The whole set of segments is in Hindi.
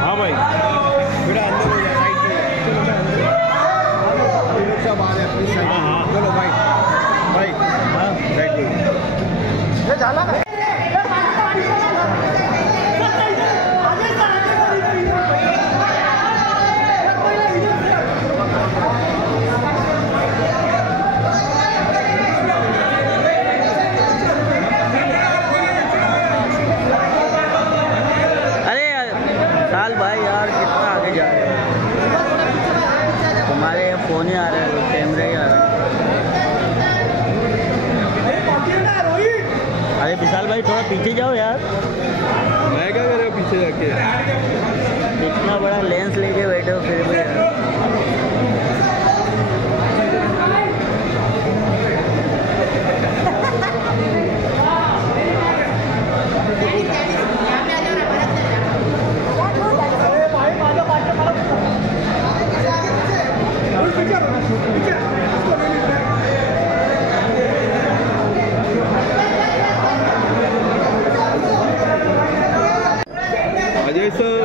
हाँ भाई बेटा अंदर हो जाए साइड पे। चलो मैं अंदर अभी लोग सब आ रहे हैं अपनी साइड। चलो भाई भाई हाँ साइड पे ये झाला है। भाई यार कितना आगे जा रहे हो, तुम्हारे फोन ही आ रहे हैं, कैमरे ही आ रहे हैं। अरे विशाल भाई थोड़ा पीछे जाओ यार। मैं क्या कर रहा हूँ पीछे जाके? इतना बड़ा लेंस लेके बैठे हो फिर भी यार। Ajay sir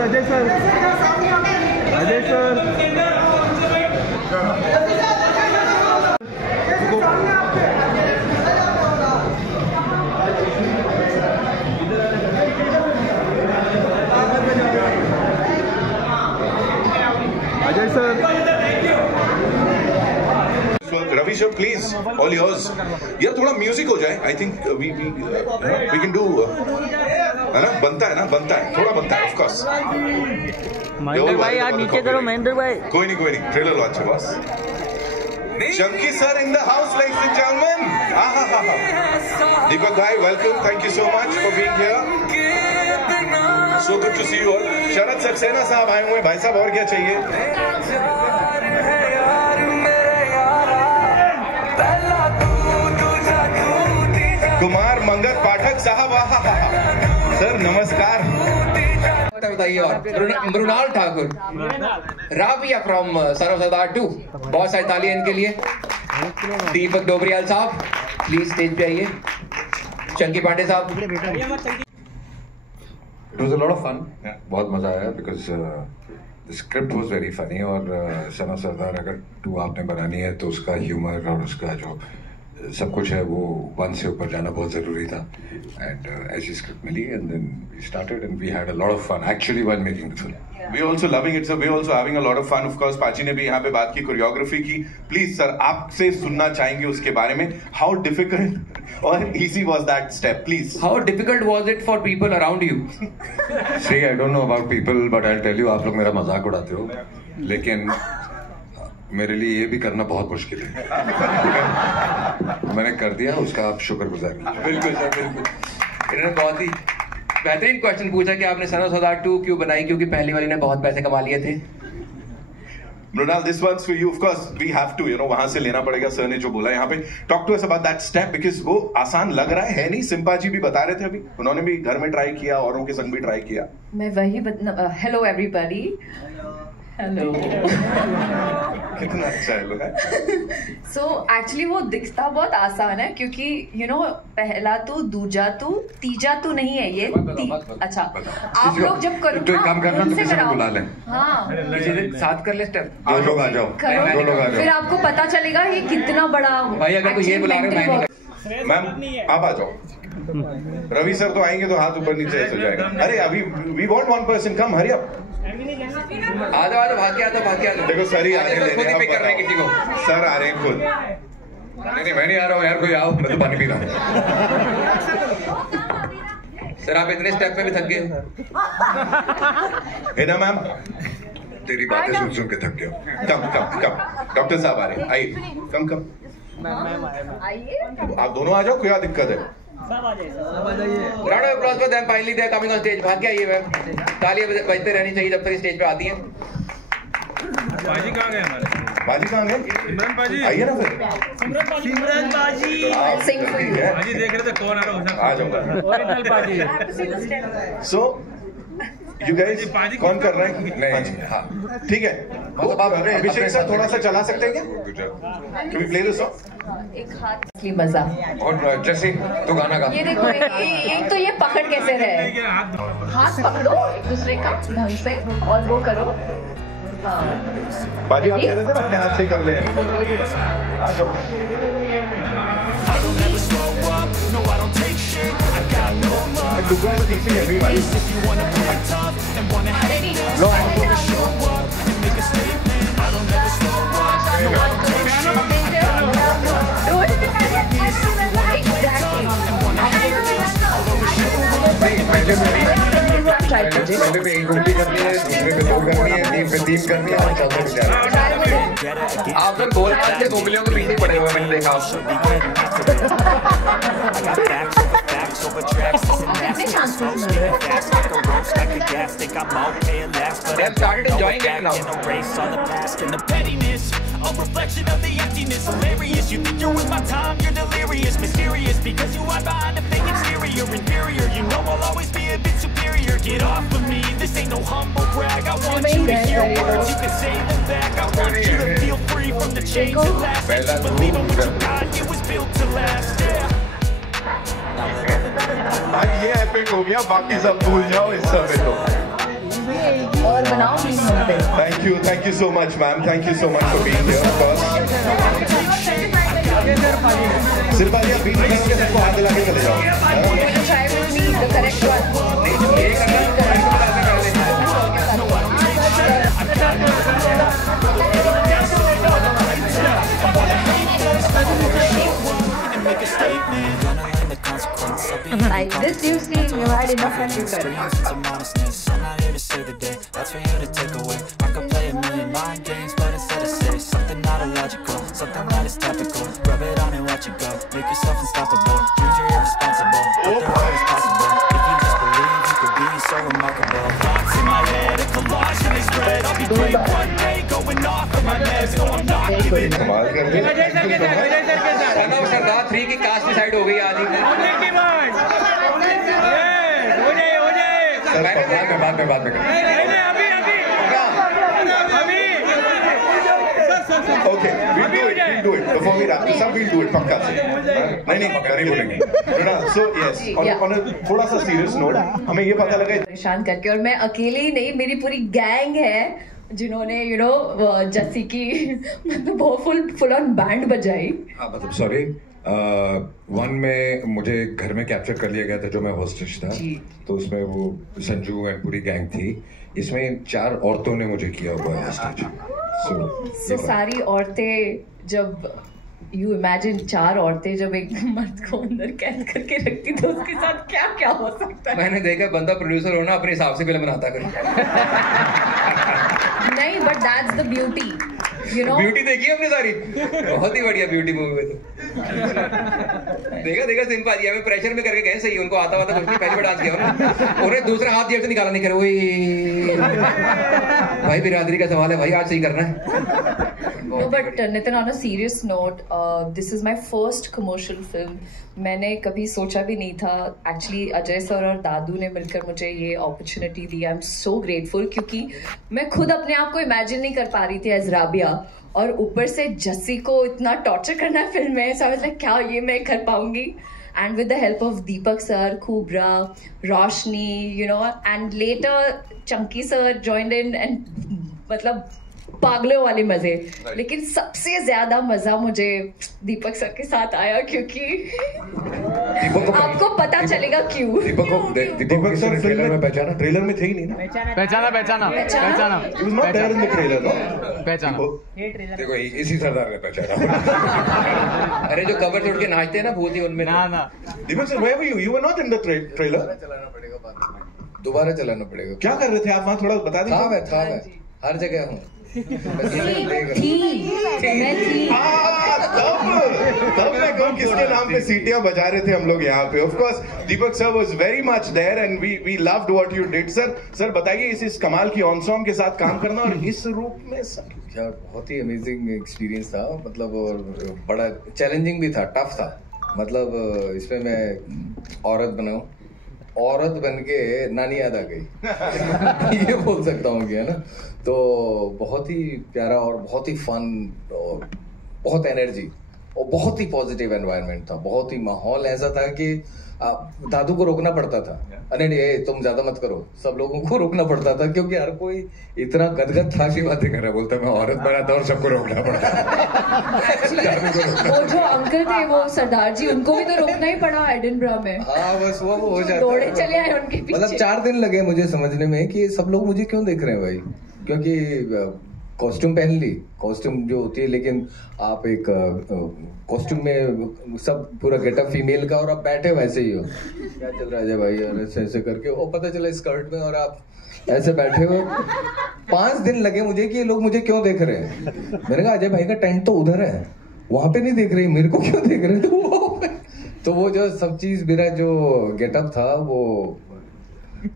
Ajay sir Ajay sir Ajay sir Ajay sir Ravi sir please all yours. यार थोड़ा म्यूजिक हो जाए। I think we can do है ना, बनता है ना, बनता है थोड़ा, बनता है ऑफ कोर्स। महेंद्र भाई यार नीचे करो महेंद्र भाई। कोई नहीं ट्रेलर लॉन्च है बस। Chunky sir in the house ladies and gentleman. Deepak भाई welcome, thank you so much for being here, so good to see you all. Sharad Saxena साहब आए हुए, भाई साहब और क्या चाहिए। कुमार मंगत पाठक साहब सर नमस्कार। बताइए। और Mrunal Thakur Rabia from son of Sardaar 2, बहुत सारी तालियां इनके लिए। दीपक डोबरियाल साहब प्लीज स्टेज पे आइए। चंकी पांडे साहब। It was a lot of fun. बहुत मजा आया because the script was very funny और सन ऑफ सरदार अगर 2 आपने बनानी है तो उसका ह्यूमर और उसका जो सब कुछ है वो 1 से ऊपर जाना बहुत जरूरी था। एंड ऐसी स्क्रिप्ट मिली and then we started and we had a lot of fun actually while making the film. We also loving it sir, we also having a lot of fun of course। पाची ने भी यहाँ पे बात की कोरियोग्राफी की। प्लीज सर आपसे सुनना चाहेंगे उसके बारे में। हाउ डिफिकल्ट और easy was that step please? How difficult was it for people around you? See I don't know about people but I tell you, आप लोग मेरा मजाक उड़ाते हो लेकिन मेरे लिए ये भी करना बहुत मुश्किल है। मैंने कर दिया, उसका आप शुक्रगुजार। बिल्कुल सर बिल्कुल। इन्होंने बहुत ही बेहतरीन क्वेश्चन पूछा कि आपने सन ऑफ सरदार 2 क्यों बनाई, क्योंकि पहली वाली ने बहुत पैसे कमा लिए थे। Mrinal this one's for you of course we have to वहां से लेना पड़ेगा। सर ने जो बोला यहाँ पे, talk to us about that step because वो आसान लग रहा है नहीं। सिंपा जी भी बता रहे थे अभी, उन्होंने भी घर में ट्राई किया, औरों के संग भी ट्राई किया। मैं वही हेलो एवरीबॉडी। हेलो। कितना अच्छा है लोग। सो एक्चुअली वो दिखता बहुत आसान है क्योंकि पहला तो, दूजा तो, तीजा तो नहीं है ये। अच्छा आप लोग जब करो तो काम करना तो किसी को बुला लें। हाँ साथ कर ले स्टेप। 2 लोग आ जाओ, 2 लोग आ जाओ, फिर आपको पता चलेगा ये कितना बड़ा। भाई अगर कोई ये बुला रहे हो मैम आप आ जाओ। रवि सर तो आएंगे तो हाथ ऊपर नीचे ऐसे हो जाएगा। अरे अभी we want 1 person, come hurry up. आ जाओ भाग के आ जाओ। देखो सर ही आ रहे हैं, खुद ही पे कर रहे हैं किसी को। सर आ रहे हैं खुद। नहीं मैं नहीं आ रहा हूँ यार, कोई आओ, मैं तो पानी पी रहा हूँ। सर आप इतने स्टेप में भी थक गए। है ना मैम? तेरी बातें सुन के थक गया। कम डॉक्टर साहब आ रहे हैं, आइए। कम आइए। आप दोनों आ जाओ, क्या दिक्कत है? Round of applause for them. Finally they are coming on stage. भाग के आइए मैम, तालियां बजते रहनी चाहिए जब तक स्टेज पे आती हैं। बाजी कहाँ गए हमारे? बाजी कहाँ गए? सिमरन बाजी आइए ना फिर। सिमरन बाजी बाजी देख रहे थे कौन आ रहा है? आ जाऊंगा। सो यू गाइस कौन कर रहे हैं? नहीं, हाँ ठीक है, अभिषेक सर थोड़ा सा चला सकते हैं क्या? Can we play this song? एक हाथ असली मजा। और जैसे तू गाना गा। ये देखो एक तो ये पकड़ कैसे रहे, हाथ पकड़ो एक दूसरे का ढंग से और वो करो। बाजी आप कह रहे थे ना अपने हाथ से कर ले। पहले पे एक उल्टी करनी है, दूसरे पे दो करनी है, तीन करनी है और चौथे पे जाना है। आप लोग गोल पास से उंगलियों के पीछे पड़े हुए मैंने देखा। They have started enjoying it now. A reflection of the emptiness, hilarious. You think you're with my time, you're delirious, mysterious, because you hide behind a fake exterior, inferior. You know I'll always be a bit superior. Get off of me, this ain't no humble brag. I want you to hear words, you can say them back. I want you to feel free from the chains that last. Make you believe in what you got, it was built to last. Yeah. ये एपिक हो गया, बाकी सब भूल जाओ इस समय तो। और बनाओ Thank you so much, ma'am. Thank you so much for being here. Of course. सिर्फ आज आप बीच में सबको हाथ दिला के चले जाओ। Try with me the correct one. ये करना Like this, you see, you had enough of you. I'm not here to save the day, that's for you to take away. I could play a million mind games, but instead I say something not illogical, something that is topical. Rub it on and watch it go, make yourself unstoppable. Dreams are irresponsible, but they're always possible. If you just believe, you could be so remarkable. Thoughts in my head, a collage in this thread. I'll be great one day, going off of my meds. No, I'm not giving up. कमाल कर दिया। सनम सरदार 3 की कास्ट डिसाइड हो गई आज ही। बाद में Okay, we'll do it. Before we wrap this up, we'll do it पक्का से। नहीं पक्का नहीं बोलेंगे। So yes, on a थोड़ा सा serious note, हमें ये पता लगा परेशान करके, और मैं अकेले ही नहीं, मेरी पूरी गैंग है जिन्होंने जस्सी की मतलब बहुत फुल ऑन बैंड बजाई। मतलब सॉरी, वन में मुझे घर में कैप्चर कर लिया गया था जो मैं होस्टेज था, तो उसमें वो संजू एंड पूरी गैंग थी। इसमें 4 औरतों ने मुझे किया हुआ है होस्टेज। So सारी औरतें जब यू इमेजिन 4 औरतें जब एक मर्द को अंदर कैद करके रखती तो उसके साथ क्या क्या हो सकता है। मैंने देखा बंदा प्रोड्यूसर होना अपने हिसाब से फिल्म बनाता कर। नहीं, but that's the beauty, you know. Beauty देखी हमने सारी, बहुत ही बढ़िया ब्यूटी मूवी में तो देखा सिंपल जी, हमें प्रेशर में करके गए सही, उनको आता हुआ था कुछ नहीं, पहली बार डांस किया उन्हें दूसरा हाथ जेब से निकाला नहीं करे। वही भाई बिरादरी का सवाल है भाई, आज सही करना है। No, but Nitin, on a serious note, this is my first commercial film. मैंने कभी सोचा भी नहीं था। एक्चुअली अजय सर और दादू ने मिलकर मुझे ये opportunity the. I am so grateful, क्योंकि मैं खुद अपने आप को इमेजिन नहीं कर पा रही थी एज राबिया, और ऊपर से जस्सी को इतना टॉर्चर करना है फिल्म में। सो आई वाज लाइक क्या ये मैं कर पाऊंगी? And with the help of Deepak sir, Kubra, Roshni, you know, and later Chunky sir joined in, and मतलब पागलों वाले मजे। लेकिन सबसे ज्यादा मजा मुझे दीपक सर के साथ आया, क्योंकि आपको पता चलेगा क्यों। दीपक सर ट्रेलर में पहचाना? ट्रेलर में थे ही नहीं ना। पहचाना He was not there in the trailer, no? पहचाना। देखो इसी सरदार ने पहचाना। अरे जो कवर छोड़ के नाचते हैं ना भूत ही उनमें। ना दीपक sir, where were you? You were not in the trailer. दोबारा चलाना पड़ेगा। क्या कर रहे थे आप वहाँ, थोड़ा बता दीजिए। था मैं हर जगह हूँ। मैं थी। तब मैं कहूँ किसके नाम पे सीटियां बजा रहे थे हम लोग यहाँ पे। Of course Deepak sir was very much there and we loved what you did. Sir बताइए इस कमाल की ऑन सॉन्ग के साथ काम करना और इस रूप में सर यार बहुत ही अमेजिंग एक्सपीरियंस था, मतलब और बड़ा चैलेंजिंग भी था, टफ था। मतलब इसमें मैं औरत बनाऊं, औरत बन के नानी याद आ गई ये बोल सकता हूँ कि, है ना। तो बहुत ही प्यारा और बहुत ही फन और बहुत एनर्जी और बहुत ही पॉजिटिव एनवायरनमेंट था। बहुत ही माहौल ऐसा था कि दादू को रोकना पड़ता था, अरे नहीं तुम ज्यादा मत करो, सब लोगों को रोकना पड़ता था क्योंकि हर कोई इतना गदगद था कि बातें कर रहा, बोलता मैं औरत बना था और सबको रोकना पड़ता। वो जो अंकल थे वो सरदार जी, उनको भी तो रोकना ही पड़ा एडिनबरा में। हाँ बस वो हो जाता, दौड़े चले आए उनके पीछे। मतलब 4 दिन लगे मुझे समझने में कि सब लोग मुझे क्यों देख रहे हैं भाई, क्योंकि कॉस्ट्यूम पहन ली, कॉस्ट्यूम जो होती है, लेकिन आप एक कॉस्ट्यूम में सब पूरा गेटअप फीमेल का और आप बैठे वैसे ही हो, क्या चल रहा है भाई, और ऐसे ऐसे करके वो पता चला स्कर्ट में और आप ऐसे बैठे हो। 5 दिन लगे मुझे कि ये लोग मुझे क्यों देख रहे हैं। मैंने कहा अजय भाई का टेंट तो उधर है, वहां पे नहीं देख रहे, मेरे को क्यों देख रहे हैं। तो वो जो सब चीज मेरा जो गेटअप था वो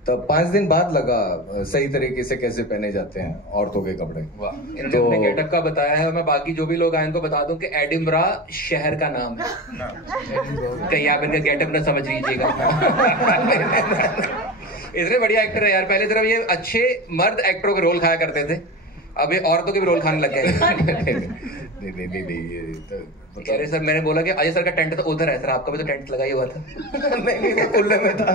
तब 5 दिन बाद लगा सही तरीके से कैसे पहने जाते हैं औरतों के कपड़े। इन्होंने तो अपने गेटअप का बताया है, मैं बाकी जो भी लोग आए उनको बता दूं कि एडिनबरा शहर का नाम है, कहीं आप इनका गेटअप ना समझ लीजिएगा। इतने बढ़िया एक्टर है यार, पहले तरफ ये अच्छे मर्द एक्टरों के रोल खाया करते थे, अब ये औरतों के भी रोल खाने लग गए। नहीं कह रहे सर, मैंने बोला कि अजय सर का टेंट तो उधर है सर, आपका भी तो टेंट लगा ही हुआ था। नहीं तो खुले में था।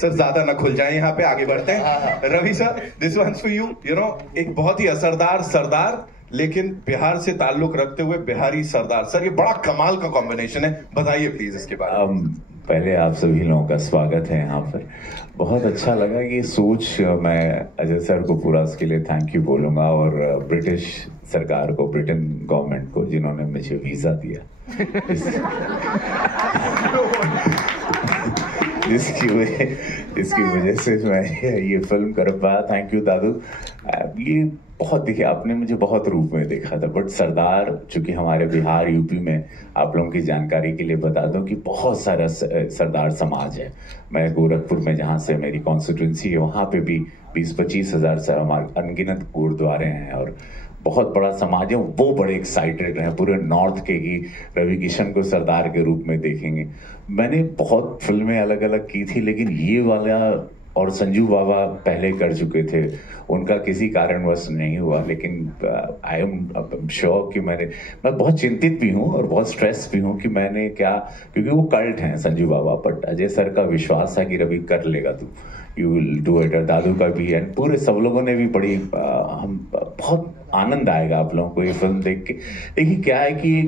सर ज्यादा ना खुल जाए, यहाँ पे आगे बढ़ते हैं। Ravi sir, this one's for you. You know, एक बहुत ही असरदार सरदार लेकिन बिहार से ताल्लुक रखते हुए बिहारी सरदार। सर ये बड़ा कमाल का कॉम्बिनेशन है, बताइए प्लीज इसके बारे में। पहले आप सभी लोगों का स्वागत है यहाँ पर। बहुत अच्छा लगा ये सोच, मैं अजय सर को पूरा उसके लिए थैंक यू बोलूँगा, और ब्रिटिश सरकार को, ब्रिटेन गवर्नमेंट को, जिन्होंने मुझे वीज़ा दिया इसकी वजह से मैं ये फिल्म कर पाया। थैंक यू दादू। ये बहुत, देखिए आपने मुझे बहुत रूप में देखा था, बट सरदार चूंकि हमारे बिहार यूपी में, आप लोगों की जानकारी के लिए बता दूं कि बहुत सारा सरदार समाज है। मैं गोरखपुर में, जहाँ से मेरी कॉन्स्टिट्यूंसी है, वहाँ पे भी 20-25 हज़ार से हमारे अनगिनत गुरुद्वारे हैं और बहुत बड़ा समाज है। वो बड़े एक्साइटेड हैं पूरे नॉर्थ के कि रवि किशन को सरदार के रूप में देखेंगे। मैंने बहुत फिल्में अलग अलग की थी, लेकिन ये वाला, और संजू बाबा पहले कर चुके थे, उनका किसी कारणवश नहीं हुआ। लेकिन आई एम श्योर कि मैं बहुत चिंतित भी हूँ और बहुत स्ट्रेस भी हूँ कि मैंने क्या, क्योंकि वो कल्ट हैं संजू बाबा, बट अजय सर का विश्वास है कि रवि कर लेगा तू, यू विल डू इट। दादू का भी, एंड पूरे सब लोगों ने भी बड़ी, हम बहुत आनंद आएगा आप लोगों को ये फिल्म देख के। देखिए क्या है कि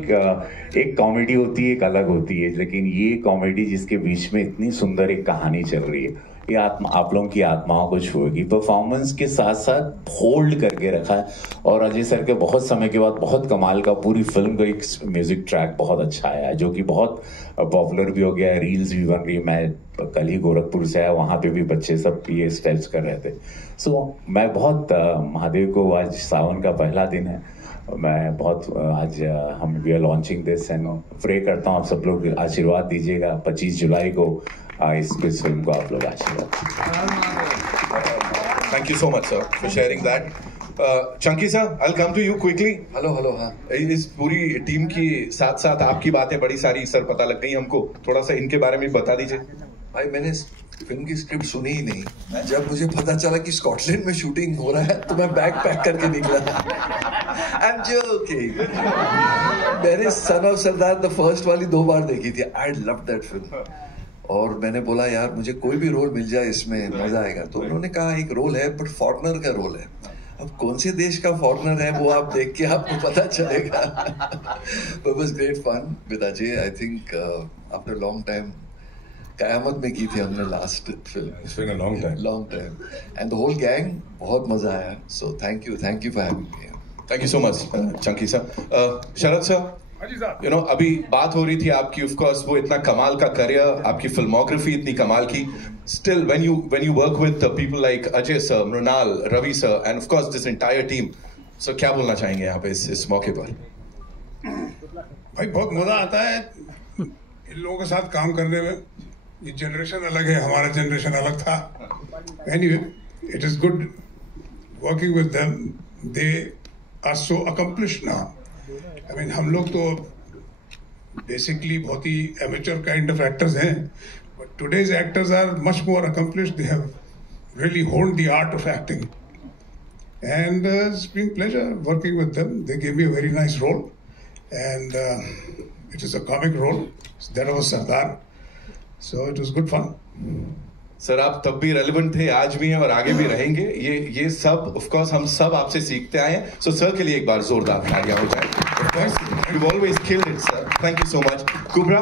एक कॉमेडी होती है, एक अलग होती है, लेकिन ये कॉमेडी जिसके बीच में इतनी सुंदर एक कहानी चल रही है, ये आप लोगों की आत्माओं को छुएगी। परफॉर्मेंस के साथ साथ होल्ड करके रखा है, और अजय सर के बहुत समय के बाद बहुत कमाल का, पूरी फिल्म का एक म्यूजिक ट्रैक बहुत अच्छा आया है, जो कि बहुत पॉपुलर भी हो गया है, रील्स भी बन रही है। मैं कल ही गोरखपुर से आया, वहाँ पे भी बच्चे सब ये स्टेप्स कर रहे थे। सो मैं बहुत महादेव को, आज सावन का पहला दिन है, मैं बहुत आज हम we are launching this, and pray करता हूँ आप सब लोग आशीर्वाद दीजिएगा। 25 जुलाई को इस फिल्म को आप लोग आशीर्वाद। Thank you so much sir for sharing that. Chunky sir, I will come to you quickly. Hello hello. हाँ, इस पूरी टीम की साथ साथ आपकी बातें बड़ी सारी सर पता लग गई हमको, थोड़ा सा इनके बारे में बता दीजिए। भाई मैंने फिल्म की स्क्रिप्ट सुनी ही नहीं, जब मुझे पता चला कि स्कॉटलैंड में शूटिंग हो रहा है तो मैं बैग पैक करके निकला। I am joking. मैंने son of Sardaar the first वाली 2 बार देखी थी। आई लव दैट फिल्म, और मैंने बोला यार मुझे कोई भी रोल मिल जाए इसमें मजा आएगा। तो उन्होंने कहा एक रोल है बट फॉरेनर का रोल है। अब कौन से देश का फॉरेनर है वो आप देख के आपको पता चलेगा। It was great fun with Ajay. I think after a long time, कयामत में की थी हमने last film. It's been a long time. And the whole gang, बहुत मजा आया। So thank you for having me. Thank you so much Chunky sir. Sharad sir, you know अभी बात हो रही थी आपकी, ऑफ कोर्स वो इतना कमाल का करियर, आपकी फिल्मोग्राफी इतनी कमाल की, still when you work with people like Ajay sir, Mrunal, Ravi sir, and of course this entire team, so क्या बोलना चाहेंगे यहाँ पे इस मौके पर? भाई बहुत मजा आता है इन लोगों के साथ काम करने में. ये जनरेशन अलग है, हमारा जनरेशन अलग था. Anyway, it is good working with them. They are so accomplished now. I mean, हम लोग तो basically बहुत ही amateur kind of actors हैं. But today's actors are much more accomplished. They have really honed the art of acting. And it's been a pleasure working with them. They gave me a very nice role. And it is a comic role. That was Sardar. So it was good fun. Sir आप तब भी रेलेवेंट थे, आज भी हैं और आगे भी रहेंगे. ये सब ऑफ कोर्स हम सब आपसे सीखते आए हैं. सो सर के लिए एक बार जोरदार तालियां हो जाए. Of course you always killed it sir. Thank you so much. Kubbra,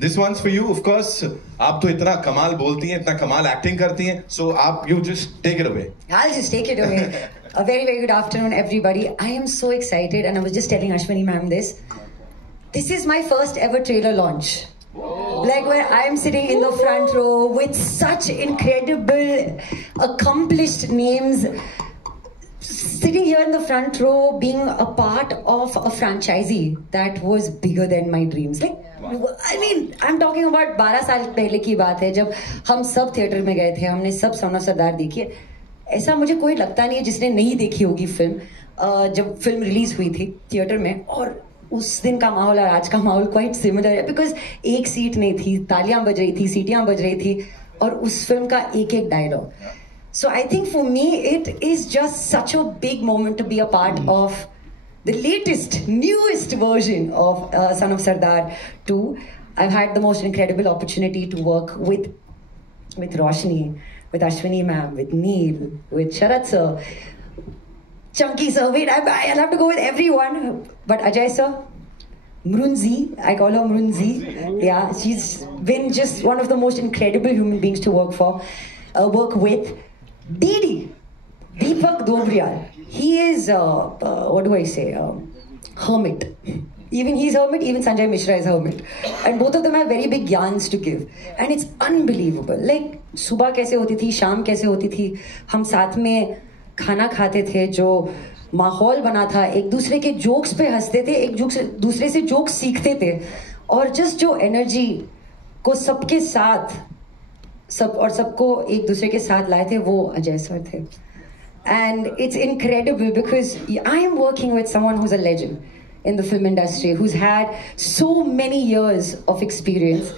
this one's for you. Of course आप तो इतना कमाल बोलती हैं, इतना कमाल एक्टिंग करती हैं. सो आप you just take it away. I'll just take it away. A very, very good afternoon, everybody. I am so excited, and I was just telling Ashwini ma'am this. This is my first ever trailer launch. Like where I'm sitting in the front row with such incredible, accomplished names, sitting here in the front row, being a part of a franchisee that was bigger than my dreams. Like, I mean, I'm talking about 12 साल पहले की बात है जब हम सब थिएटर में गए थे. हमने सब सन ऑफ सरदार देखी है. ऐसा मुझे कोई लगता नहीं है जिसने नहीं देखी होगी फिल्म. जब फिल्म रिलीज हुई थी थिएटर में, और उस दिन का माहौल और आज का माहौल क्वाइट सिमिलर है. बिकॉज एक सीट नहीं थी, तालियां बज रही थी, सीटियां बज रही थी, और उस फिल्म का एक एक dialogue. So I think for me it is just such a big moment to be a part of the latest, newest version of Son of Sardar 2. I've had the most incredible opportunity to work with Roshni, with Ashwini ma'am, with Neil, with Sharat sir, Chunky sir. Wait, I'll have to go with everyone. But Ajay sir, Mrunzi, I call her Mrunzi. Yeah, she's been just one of the most incredible human beings to work with. Deepak Dobriyal. He is, what do I say, hermit. Even he's hermit, even Sanjay Mishra is hermit. And both of them have very big yarns to give. And it's unbelievable. Like, सुबह कैसे होती थी, शाम कैसे होती थी, हम साथ में खाना खाते थे, जो माहौल बना था, एक दूसरे के जोक्स पे हंसते थे, एक दूसरे से जोक्स सीखते थे, और जस्ट जो एनर्जी को सबके साथ सबको एक दूसरे के साथ लाए थे, वो अजय सर थे. And it's incredible because I am working with someone who is a legend in the film industry, who's had so many years of experience,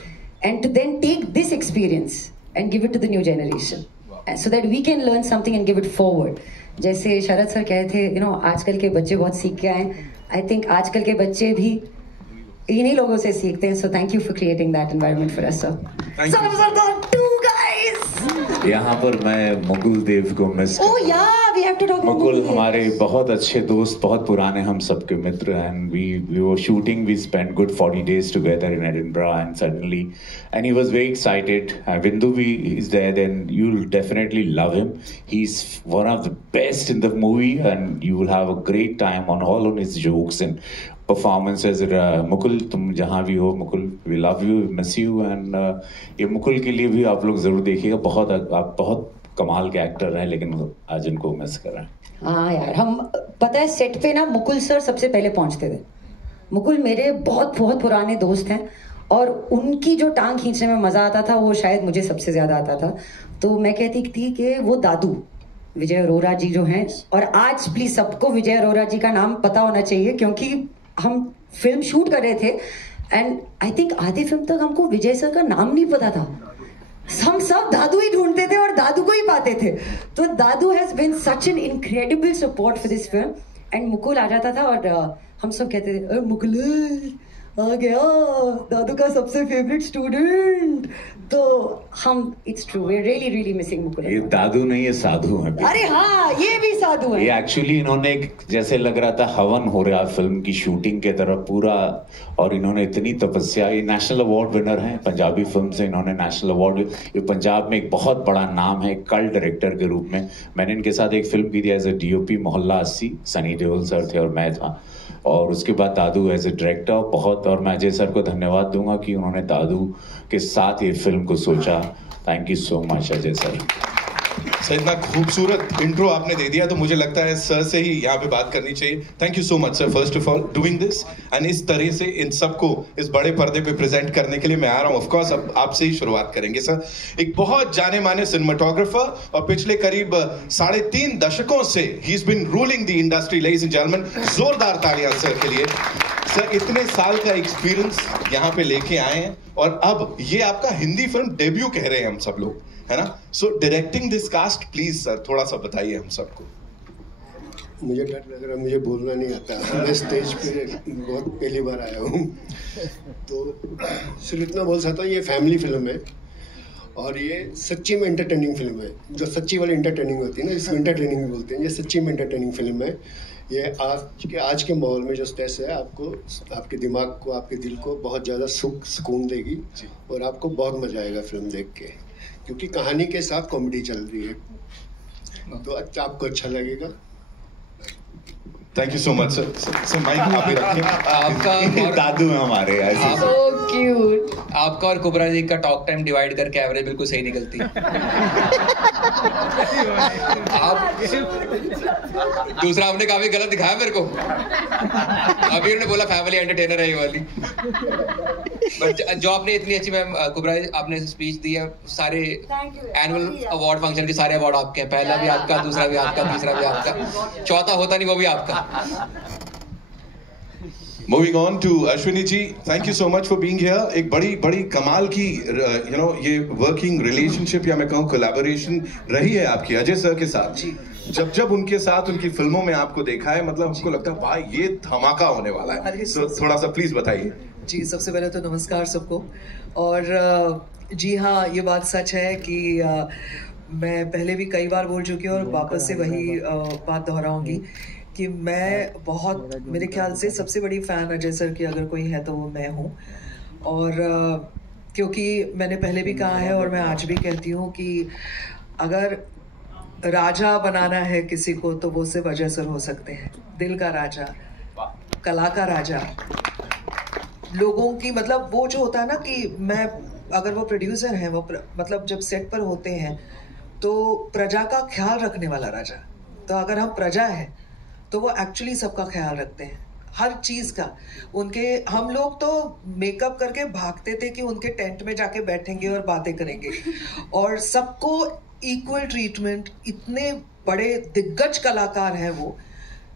and to then take this experience and give it to the new generation, so that we can learn something and give it forward. जैसे शरद सर कहे थे, you know, आजकल के बच्चे बहुत सीख के आए. I think आजकल के बच्चे भी इन्हीं लोगों से सीखते हैं. So thank you for creating that environment for us, sir. Son of Sardar 2, guys. यहाँ पर मैं मुकुल देव को miss. Oh yeah, we have to talk about Mukul हमारे बहुत अच्छे दोस्त, बहुत पुराने हम सबके मित्र. And we were shooting, we spent good 40 days together in Edinburgh, and he was very excited. Bindu is there, then you'll definitely love him. He's one of the best in the movie, and you will have a great time on his jokes and performances. Mukul, तुम जहाँ भी हो Mukul, we love you, we miss you, and ये मुकुल के लिए भी आप लोग जरूर देखिएगा. आप बहुत कमाल के एक्टर हैं, लेकिन आज इनको मिस कर रहे हैं. हाँ यार, हम पता है सेट पे ना मुकुल सर सबसे पहले पहुंचते थे. मुकुल मेरे बहुत बहुत पुराने दोस्त हैं, और उनकी जो टांग खींचने में मजा आता था वो शायद मुझे सबसे ज्यादा आता था. तो मैं कहती थी कि वो दादू विजय अरोरा जी जो हैं, और आज प्लीज सबको विजय अरोरा जी का नाम पता होना चाहिए, क्योंकि हम फिल्म शूट कर रहे थे, एंड आई थिंक आधी फिल्म तक हमको विजय सर का नाम नहीं पता था. हम सब दादू ही ढूंढते थे और दादू को ही पाते थे. तो दादू has been such an incredible support for this film. And Mukul आ जाता था और हम सब कहते थे, मुकुल आ गया दादू का सबसे फेवरेट स्टूडेंट. तो हम, it's true, we are really really missing Mukul. ये दादू नहीं, ये साधु है. अरे हाँ, ये भी साधु है. ये एक्चुअली इन्होंने जैसे लग रहा था हवन हो रहा फिल्म की शूटिंग के तरफ पूरा, और इन्होंने इतनी तपस्या. ये नेशनल अवार्ड विनर हैं पंजाबी फिल्म से, इन्होंने नेशनल अवार्ड. ये पंजाब में एक बहुत बड़ा नाम है कल्ट डायरेक्टर के रूप में. मैंने इनके साथ एक फिल्म की थी एज ए DOP, मोहल्ला 80. सनी देओल सर थे और मैं था, और उसके बाद दादू एज ए डायरेक्टर. बहुत, और मैं अजय सर को धन्यवाद दूंगा कि उन्होंने दादू के साथ ये फिल्म को सोचा. Thank you so much Ajay sir. Sir इतना खूबसूरत इंट्रो आपने दे दिया तो मुझे लगता है सर से ही यहाँ पे बात करनी चाहिए। Thank you so much sir first of all doing this and इस तरह से इन सबको इस बड़े पर्दे पे प्रेजेंट करने के लिए मैं आ रहा हूँ। ऑफ कोर्स अब आपसे ही शुरुआत करेंगे सर। एक बहुत जाने माने सिनेमाटोग्राफर और पिछले करीब 3.5 दशकों से ही is been ruling the industry. Ladies and gentleman, जोरदार तालियां सर के लिए। सर इतने साल का एक्सपीरियंस यहाँ पे लेके आए हैं और अब ये आपका हिंदी फिल्म डेब्यू कह रहे हैं हम सब लोग, है ना? So directing this cast please sir थोड़ा सा बताइए हम सबको। मुझे डर लग रहा है, मुझे बोलना नहीं आता। मैं स्टेज पे बहुत पहली बार आया हूँ तो सिर्फ इतना बोल सकता हूँ, ये फैमिली फिल्म है और ये सच्ची में एंटरटेनिंग फिल्म है। जो सच्ची वाली एंटरटेनिंग होती है ना, इसको एंटरटेनिंग भी बोलते हैं। ये सच्ची में एंटरटेनिंग फिल्म है। ये आज के माहौल में जो स्ट्रेस है आपको, आपके दिमाग को, आपके दिल को बहुत ज़्यादा सुकून देगी और आपको बहुत मजा आएगा फिल्म देख के, क्योंकि कहानी के साथ कॉमेडी चल रही है तो आपको अच्छा लगेगा। Thank you so much sir. Sir mike आप ही रखिए। आपका दादू है हमारे ऐसे। So cute. आपका और कुबरा जी का टॉक टाइम डिवाइड करके एवरेज बिल्कुल सही निकलती है। आप दूसरा आपने काफी गलत दिखाया मेरे को। अभी उन्होंने बोला फैमिली एंटरटेनर है ये वाली। बट जो आपने इतनी अच्छी मैम कुबरा आपने स्पीच दी है, सारे एनुअल अवार्ड फंक्शन के सारे अवार्ड आपके हैं। पहला भी आपका, दूसरा भी आपका, तीसरा भी आपका, चौथा होता नहीं वो भी आपका। Moving on to Ashwini ji, thank you so much for being here. एक बड़ी कमाल की ये वर्किंग रिलेशनशिप या मैं कहूँ कोलैबोरेशन रही है आपकी अजय सर के साथ। जब उनके साथ उनकी फिल्मों में आपको देखा है, मतलब हमको लगता है भाई ये धमाका होने वाला है। तो थोड़ा सा प्लीज बताइए। जी सबसे पहले तो नमस्कार सबको। और जी हाँ, ये बात सच है कि मैं पहले भी कई बार बोल चुकी हूँ और वापस से वही बात दोहराऊंगी कि मैं बहुत, मेरे ख्याल से सबसे बड़ी फ़ैन अजय सर की अगर कोई है तो वो मैं हूँ। और क्योंकि मैंने पहले भी कहा है और मैं आज भी कहती हूँ कि अगर राजा बनाना है किसी को तो वो सिर्फ अजय सर हो सकते हैं। दिल का राजा, कला का राजा, लोगों की, मतलब वो जो होता है ना कि मैं, अगर वो प्रोड्यूसर हैं, वो मतलब जब सेट पर होते हैं तो प्रजा का ख्याल रखने वाला राजा। तो अगर हम प्रजा है तो वो एक्चुअली सबका ख्याल रखते हैं, हर चीज़ का। उनके, हम लोग तो मेकअप करके भागते थे कि उनके टेंट में जाके बैठेंगे और बातें करेंगे और सबको इक्वल ट्रीटमेंट। इतने बड़े दिग्गज कलाकार हैं वो,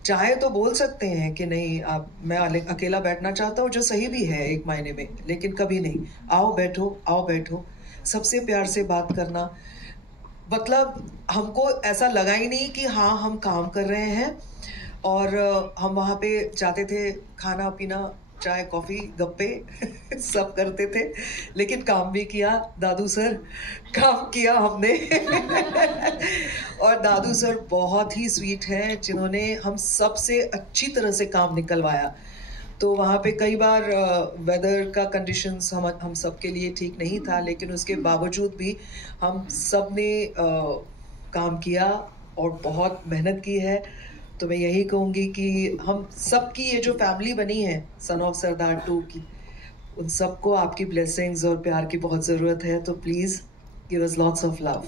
चाहे तो बोल सकते हैं कि नहीं आप, मैं अकेला बैठना चाहता हूँ, जो सही भी है एक मायने में, लेकिन कभी नहीं, आओ बैठो, आओ बैठो, सबसे प्यार से बात करना। मतलब हमको ऐसा लगा ही नहीं कि हाँ हम काम कर रहे हैं। और हम वहाँ पे जाते थे, खाना पीना, चाय कॉफ़ी गप्पे सब करते थे, लेकिन काम भी किया। दादू सर, काम किया हमने। और दादू सर बहुत ही स्वीट हैं, जिन्होंने हम सब से अच्छी तरह से काम निकलवाया। तो वहाँ पे कई बार वेदर का कंडीशंस हम सब के लिए ठीक नहीं था, लेकिन उसके बावजूद भी हम सब ने काम किया और बहुत मेहनत की है। तो मैं यही कहूँगी कि हम सबकी ये जो फैमिली बनी है सन ऑफ सरदार 2 की, उन सबको आपकी ब्लेसिंग्स और प्यार की बहुत ज़रूरत है। तो please give us lots of love.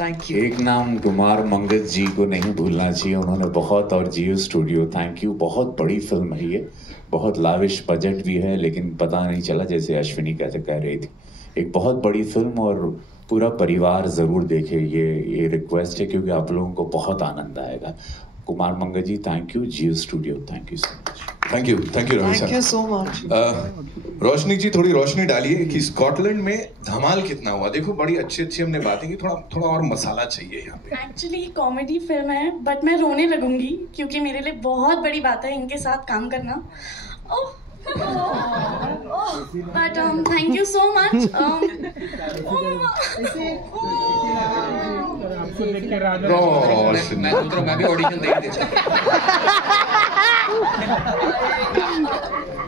Thank you. एक नाम कुमार मंगत जी को नहीं भूलना चाहिए, उन्होंने बहुत, और जियो स्टूडियो, थैंक यू। बहुत बड़ी फिल्म है ये, बहुत लाविश बजट भी है, लेकिन पता नहीं चला, जैसे अश्विनी कैसे कह रही थी, एक बहुत बड़ी फिल्म और पूरा परिवार ज़रूर देखे। ये रिक्वेस्ट है क्योंकि आप लोगों को बहुत आनंद आएगा। Kumar Mangat ji thank you, Jio studio thank you so much. Thank you Ravi sir. Thank you so much. Roshni ji थोड़ी रोशनी डालिए कि स्कॉटलैंड में धमाल कितना हुआ। देखो बड़ी अच्छी हमने बातें की, थोड़ा और मसाला चाहिए यहाँ पे। एक्चुअली कॉमेडी फिल्म है, बट मैं रोने लगूंगी क्योंकि मेरे लिए बहुत बड़ी बात है इनके साथ काम करना। But thank you so much. मैं भी ऑडिशन दे देता।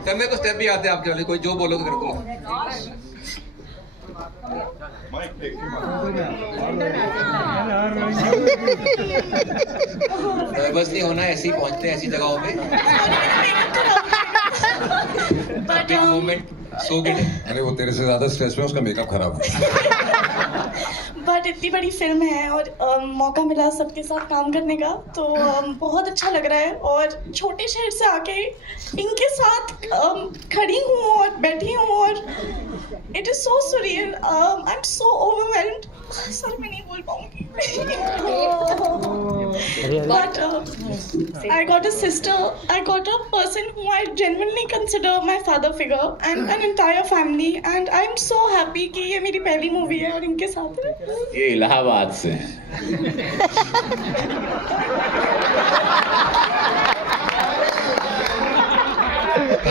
मेरे को स्टेप भी आते हैं आपके वाले, कोई जो बोलो कर दूंगा। बस नहीं होना, ऐसे ही पहुंचते हैं ऐसी जगहों पे। अरे वो तेरे से ज्यादा स्ट्रेस में उसका मेकअप खराब हो। और इतनी बड़ी फिल्म है और मौका मिला सबके साथ काम करने का, तो बहुत अच्छा लग रहा है। और छोटे शहर से आके इनके साथ खड़ी हूँ और बैठी हूँ और it is so surreal, I am so overwhelmed. Sir मैं नहीं बोल पाऊंगी। But I got a sister, I got a person who I genuinely consider my father figure and an entire family, and I'm so happy कि ये मेरी पहली मूवी है और इनके साथ है। ये इलाहाबाद से हैं।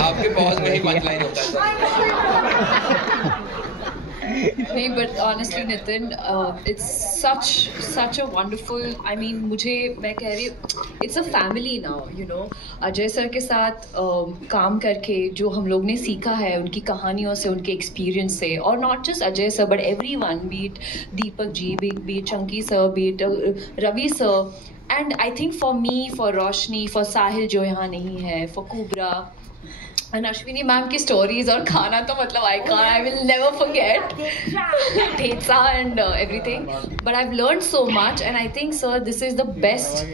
आपके पॉज में ही पंचलाइन होता है। नहीं, but honestly Nitin, it's such a wonderful, I mean मैं कह रही हूँ it's a family now, you know। Ajay sir के साथ काम करके जो हम लोग ने सीखा है उनकी कहानियों से, उनके एक्सपीरियंस से, और not just Ajay sir but everyone, be it Deepak ji, be it Chunky sir, be it Ravi sir, and I think for me, for Roshni, for Sahil जो यहाँ नहीं है, for Kubra and Ashwini ma'am की स्टोरीज और खाना तो मतलब I will never forget pizza and everything, but I've learned so much, and I think sir this is the best,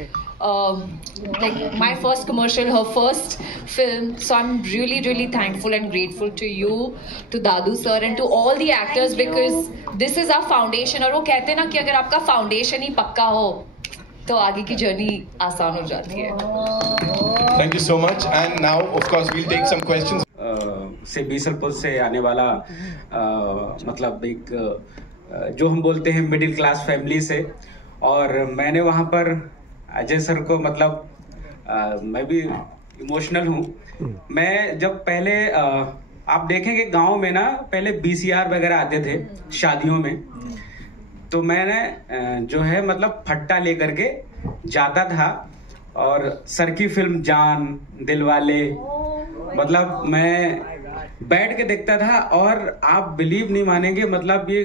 like my first commercial, her first film, so I'm really thankful and grateful to you, to Dadu sir and to all the actors, because this is our foundation। और वो कहते हैं ना कि अगर आपका फाउंडेशन ही पक्का हो तो आगे की जर्नी आसान हो जाती है। Thank you so much, and now of course we'll take some questions। से बीसलपुर से आने वाला मतलब एक जो हम बोलते हैं मिडिल क्लास फैमिली से, और मैंने वहाँ पर अजय सर को मतलब मैं भी इमोशनल हूँ। मैं जब पहले आप देखेंगे गांव में ना पहले VCR वगैरह आते थे शादियों में, तो मैंने जो है मतलब फट्टा लेकर के जाता था और सर की फिल्म जान, दिलवाले, मतलब मैं बैठ के देखता था। और आप बिलीव नहीं मानेंगे, मतलब ये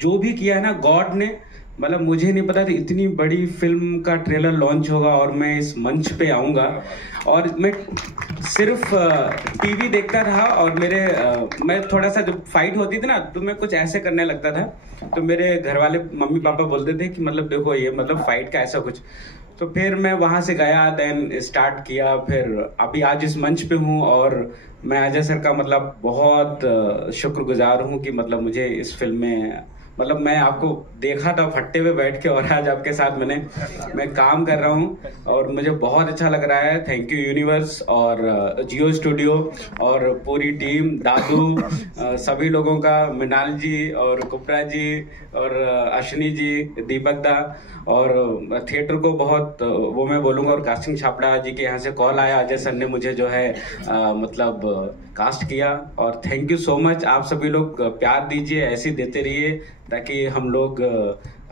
जो भी किया है ना गॉड ने, मतलब मुझे नहीं पता था इतनी बड़ी फिल्म का ट्रेलर लॉन्च होगा और मैं इस मंच पे आऊंगा। और मैं सिर्फ टीवी देखता था और मैं थोड़ा सा जब फाइट होती थी ना तो मैं कुछ ऐसे करने लगता था, तो मेरे घर वाले मम्मी पापा बोलते थे कि मतलब देखो ये मतलब फाइट का ऐसा कुछ। तो फिर मैं वहां से गया, देन स्टार्ट किया, फिर अभी आज इस मंच पे हूँ और मैं अजय सर का मतलब बहुत शुक्रगुजार हूँ कि मतलब मुझे इस फिल्म में मतलब मैं आपको देखा था फट्टे पे बैठ के और आज आपके साथ मैं काम कर रहा हूँ और मुझे बहुत अच्छा लग रहा है। थैंक यू यूनिवर्स और जियो स्टूडियो और पूरी टीम, दादू, सभी लोगों का, मृणाल जी और कुपरा जी और अश्विनी जी, दीपक दा, और थिएटर को बहुत वो मैं बोलूँगा, और कास्टिंग छापड़ा जी के यहाँ से कॉल आया, अजय सर ने मुझे जो है मतलब कास्ट किया। और थैंक यू सो मच। आप सभी लोग प्यार दीजिए, ऐसे देते रहिए ताकि हम लोग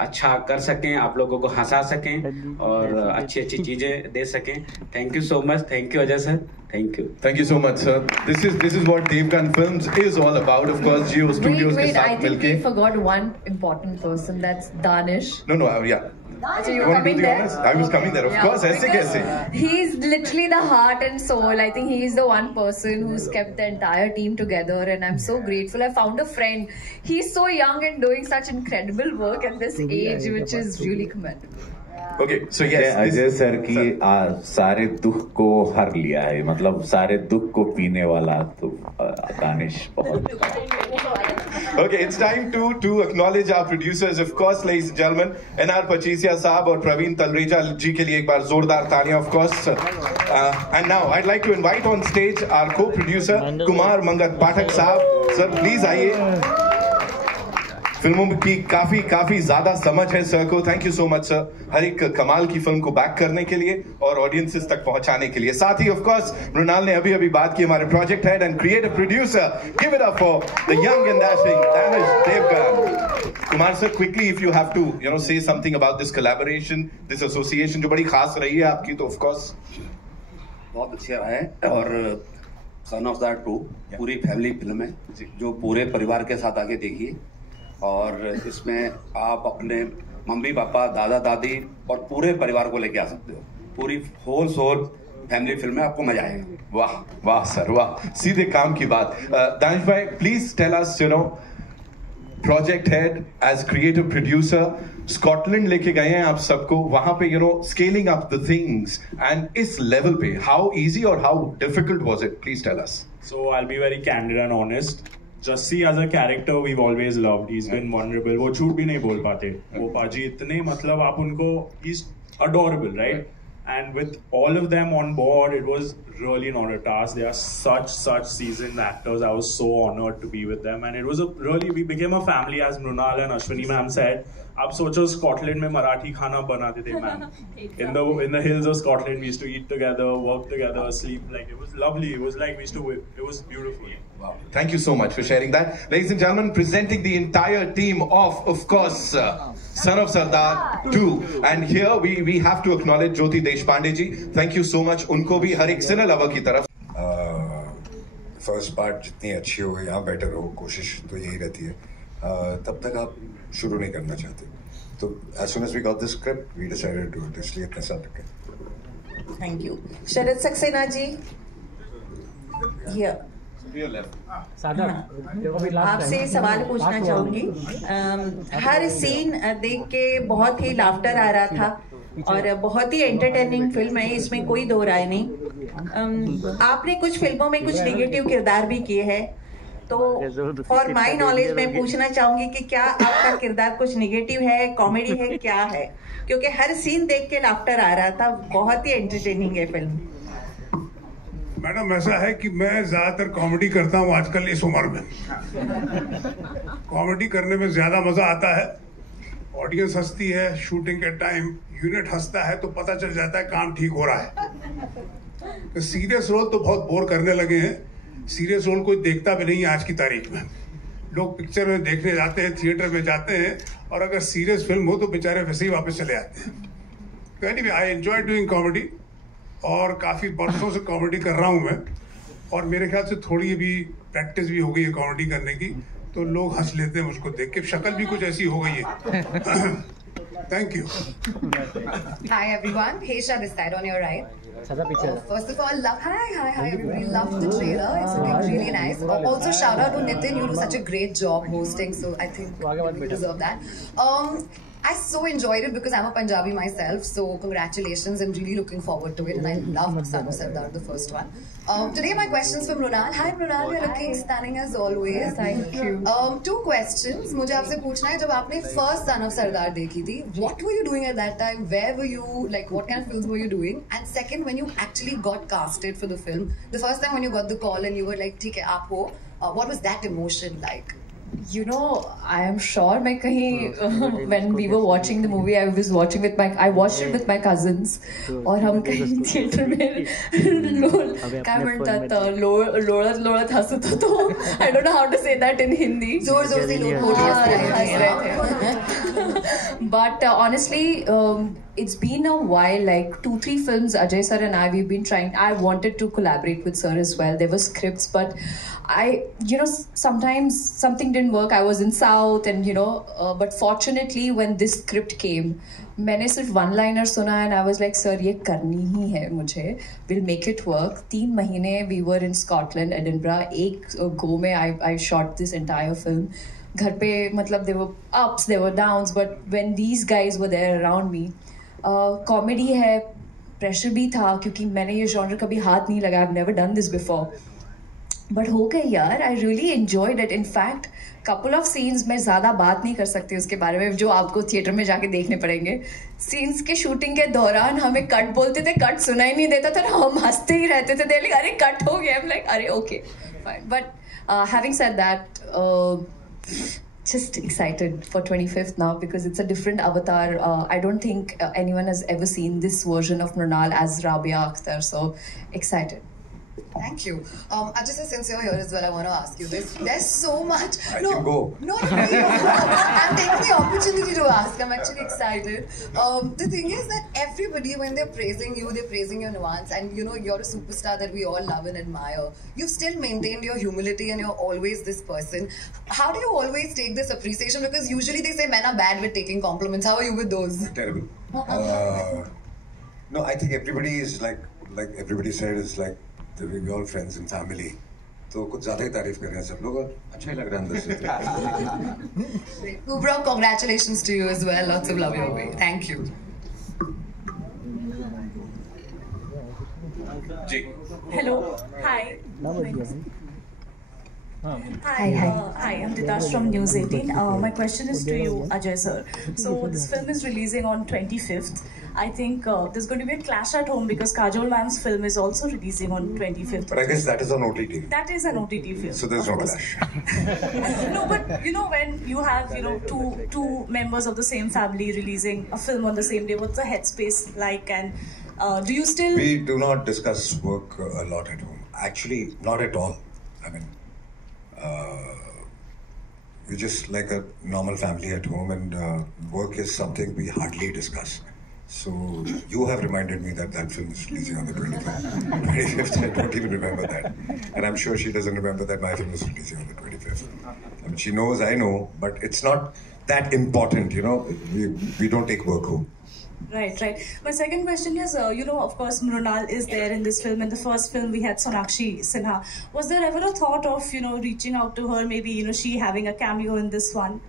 अच्छा कर सकें, आप लोगों को हंसा सकें और अच्छी अच्छी चीजें दे सकें। Thank you so much. Thank you Ajay sir. Thank you. Thank you so much, sir. This is what Devgan Films is all about. Of course, Jio Studios के साथ मिलके। I think we forgot one important person. That's Danish. No, yeah. So you want to be there? I was coming there, of course. ऐसे कैसे? He's literally the heart and soul. I think he's the one person who's kept the entire team together, and I'm so grateful. I found a friend. He's so young and doing such incredible work at this age, which is really commendable. Okay, so yes, Ajay sir की सारे दुख को हर लिया है, मतलब सारे दुख को पीने वाला तो दानिश बहुत। Okay, it's time to acknowledge our producers, of course, ladies and gentlemen, NR Pachisia साहब और प्रवीण तलरेजा जी के लिए एक बार जोरदार तालियां, of course. And now I'd like to invite on stage our co-producer Kumar Mangat पाठक साहब. Sir, please आइए. फिल्मों की काफी ज्यादा समझ है सर को. Thank you so much sir, हर एक कमाल की फिल्म को बैक करने के लिए और ऑडियंसेस तक पहुंचाने के लिए. साथ ही ऑफ कोर्स मृणाल ने अभी बात की, हमारे project head and creative producer. Give it up for the young and dashing Danish Devgan. Kumar sir, quickly if you have to say something about this collaboration, this association जो बड़ी खास रही है आपकी, तो ऑफ कोर्स बहुत अच्छी रहा है. और सन ऑफ दैट 2 पूरी फैमिली फिल्म है जो पूरे परिवार के साथ आके देखिए, और इसमें आप अपने मम्मी पापा, दादा दादी और पूरे परिवार को लेके आ सकते हो. पूरी होल सोल फैमिली फिल्म में आपको मजा आएगा. वाह सर वाह, सीधे काम की बात. दानिश भाई, please tell us project head, as creative producer, Scotland लेके गए हैं आप सबको वहां पे, scaling up the things and इस लेवल पे हाउ इजी और how difficult was it? Please tell us. So I'll be very candid and honest. Jussi as a character we've always loved. He's been vulnerable. वो झूठ भी नहीं बोल पाते. वो पाजी इतने मतलब आप उनको, he's adorable, right? And with all of them on board, it was really not a task. They are such seasoned actors. I was so honored to be with them, and it was we became a family, as Mrunal and Ashwini ma'am said. आप सोचो स्कॉटलैंड में मराठी खाना बनाते थे ma'am. In the hills of Scotland, we used to eat together, work together, sleep. Like it was lovely. It was like we used to. It was beautiful. Wow. Thank you so much for sharing that, ladies and gentlemen. Presenting the entire team of course, Son of Sardar 2, and here we have to acknowledge Jyoti Deshpande ji. Thank you so much. उनको भी हर एक सिने लवर की तरफ. फर्स्ट पार्ट जितनी अच्छी हो या बेटर हो, कोशिश तो यही रहती है. तब तक आप शुरू नहीं करना चाहते, तो as soon as we got the script we decided to do it, इसलिए इतना साल लग गया. Thank you. Sharad Saxena ji, here. आपसे सवाल पूछना चाहूंगी. हर सीन देख के बहुत ही लाफ्टर आ रहा था और बहुत ही एंटरटेनिंग फिल्म है, इसमें कोई दो राय नहीं. आपने कुछ फिल्मों में कुछ नेगेटिव किरदार भी किए हैं, तो फॉर माई नॉलेज मैं पूछना चाहूंगी कि क्या आपका किरदार कुछ नेगेटिव है, कॉमेडी है, क्या है? क्योंकि हर सीन देख के लाफ्टर आ रहा था, बहुत ही एंटरटेनिंग है फिल्म. मैडम ऐसा है कि मैं ज्यादातर कॉमेडी करता हूँ आजकल इस उम्र में. कॉमेडी करने में ज्यादा मजा आता है, ऑडियंस हंसती है, शूटिंग के टाइम यूनिट हंसता है, तो पता चल जाता है काम ठीक हो रहा है. तो सीरियस रोल तो बहुत बोर करने लगे हैं. सीरियस रोल कोई देखता भी नहीं है आज की तारीख में. लोग पिक्चर में देखने जाते हैं, थिएटर में जाते हैं, और अगर सीरियस फिल्म हो तो बेचारे वैसे ही वापस चले आते हैं. तो anyway I enjoy doing comedy, और काफी वर्षों से कॉमेडी कर रहा हूं मैं, और मेरे ख्याल से थोड़ी भी प्रैक्टिस भी हो गई है कॉमेडी करने की, तो लोग हंस लेते हैं मुझको देख के. शक्ल भी कुछ ऐसी हो गई है. Thank you. Hi everyone, Hesha this side on your right. First of all, hi everybody, loved the trailer. It's looking really nice. Also shout out to Nitin, you do such a great job hosting, so I think you deserve that. I so enjoyed it because I'm a Punjabi myself, so congratulations. I'm really looking forward to it, and I loved Son of Sardar, the first one. Today my questions for Mrunal. Hi Mrunal, you're looking stunning as always. Thank you. 2 questions. मुझे आपसे पूछना है, जब आपने first Son of Sardar देखी थी, what were you doing at that time? Where were you? Like what kind of films were you doing? And second, when you actually got casted for the film, the first time when you got the call and you were like, ठीक है आप हो, what was that emotion like? You know, I am sure मैं कहीं when we were watching the movie, I watched it with my cousins, और हम कहीं थिएटर में क्या म्हणतात लोळत हसत होतो. I don't know how to say that in Hindi. जोर से लोग हंस रहे थे. But honestly, it's been a while, like 2-3 films Ajay sir and we've been trying. I wanted to collaborate with sir as well. There were scripts, but sometimes something didn't work. I was in South, and but fortunately when this script came, मैंने सिर्फ one liner सुना and I was like, sir ये करनी ही है मुझे, we'll make it work. 3 महीने we were in Scotland, Edinburgh. एक go में I shot this entire film. घर पे मतलब there were ups, there were downs, but when these guys were there around me, comedy है, प्रेशर भी था क्योंकि मैंने ये जॉनर कभी हाथ नहीं लगाया. I've never done this before. But हो गए यार. I really enjoyed it. In fact couple of scenes मैं ज़्यादा बात नहीं कर सकती उसके बारे में, जो आपको थिएटर में जाके देखने पड़ेंगे. सीन्स के शूटिंग के दौरान हमें कट बोलते थे, कट सुनाई नहीं देता था, हम हंसते ही रहते थे. देख अरे कट हो गया. लाइक अरे okay fine. But having said that, just excited for 25th now because it's a different avatar. I don't think anyone has ever seen this version of Mrunal as Rabia Akhtar, so excited. Thank you. Ajay sir, since you're here as well, I want to ask you this. There's so much. I can go. No. I'm taking the opportunity to ask. I'm actually excited. The thing is that everybody, when they're praising you, they're praising your nuance, and you're a superstar that we all love and admire. You've still maintained your humility, and you're always this person. How do you always take this appreciation? Because usually they say men are bad with taking compliments. How are you with those? Terrible. No, I think everybody is like everybody said, is like we're all friends and family. तो कुछ ज्यादा ही तारीफ कर रहे हैं सब लोग और अच्छा ही लग रहा है अंदर से। Kubra, congratulations to you as well. Lots of love your way. Thank you. Ji. Hello. Hi. Hi, I'm Ditash from News 18. My question is to you, Ajay sir. So this film is releasing on 25th. I think there's going to be a clash at home because Kajol ma'am's film is also releasing on 25th. But I guess that is on OTT. That is an OTT film. So there's no clash. No, but you know when you have two members of the same family releasing a film on the same day, what's the headspace like? And do you still? We do not discuss work a lot at home. Actually, not at all. I mean, we're just like a normal family at home, and work is something we hardly discuss. So you have reminded me that that film is releasing on the 25th. I don't even remember that, and I'm sure she doesn't remember that my film is releasing on the 25th. I mean, she knows, I know, but it's not that important, you know. We don't take work home. Right. My second question is, of course, Mrunal is there in this film. In the first film, we had Sonakshi Sinha. Was there ever a thought of, reaching out to her, maybe, she having a cameo in this one?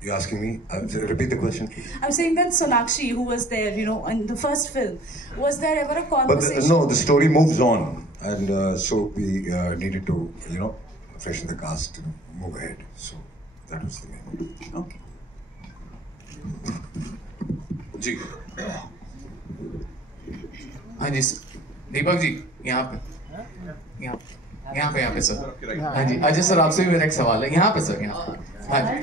You're asking me? Repeat the question, please. I'm saying that Sonakshi, who was there, in the first film, was there ever a conversation? But no, the story moves on, and so we needed to, freshen the cast to move ahead. So that was the main. Okay. जी हाँ जी दीपक जी यहाँ पे सर। हाँ जी अजय सर आपसे भी मेरा एक सवाल है यहाँ पे सर यहाँ। हाँ जी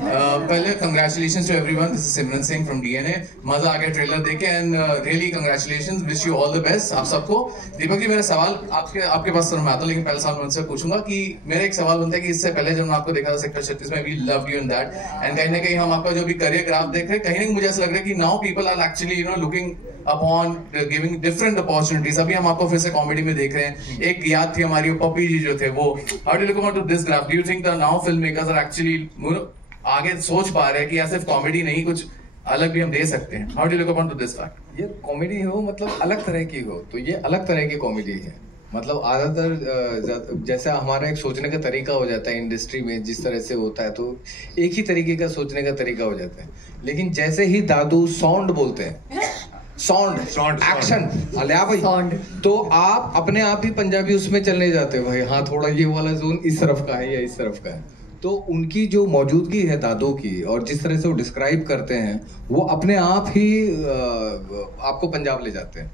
पहले congratulations to everyone, this is Simran Singh from DNA. मजा आ गया ट्रेलर देखे and really congratulations, wish you all the best आप सबको। दीपक जी मेरा सवाल आपके पास सर मैं आता, लेकिन पहले सवाल मैं उनसे पूछूंगा कि मेरा एक सवाल बनता है कि इससे पहले जब मैं आपको देखा था सेक्टर 36 में, we loved you in that, and कहीं ना कहीं हम आपका जो भी करियर ग्राफ देख रहे हैं, कहीं ना कहीं मुझे ऐसा लग रहा है कि now people are actually looking upon giving different opportunities. अभी हम आपको फिर से कॉमेडी में देख रहे हैं, एक याद थी हमारी पप्पी जी जो थे वो। How do you look about this graph? Do you think the now film makers are actually आगे सोच पा रहे हैं कि सिर्फ कॉमेडी नहीं कुछ अलग भी हम दे सकते हैं? How do you look about this fact? ये कॉमेडी हो मतलब अलग तरह की हो, तो ये अलग तरह की कॉमेडी है। मतलब ज्यादातर जैसा हमारा एक सोचने का तरीका हो जाता है इंडस्ट्री में, जिस तरह से होता है तो एक ही तरीके का सोचने का तरीका हो जाता है। लेकिन जैसे ही दादू साउंड बोलते हैं, साउंड एक्शन अलिया भाई, तो आप अपने आप ही पंजाबी उसमें चलने जाते हो, भाई हाँ थोड़ा ये वाला जोन इस तरफ का है या इस तरफ का है। तो उनकी जो मौजूदगी है दादू की और जिस तरह से वो डिस्क्राइब करते हैं, वो अपने आप ही आपको पंजाब ले जाते हैं।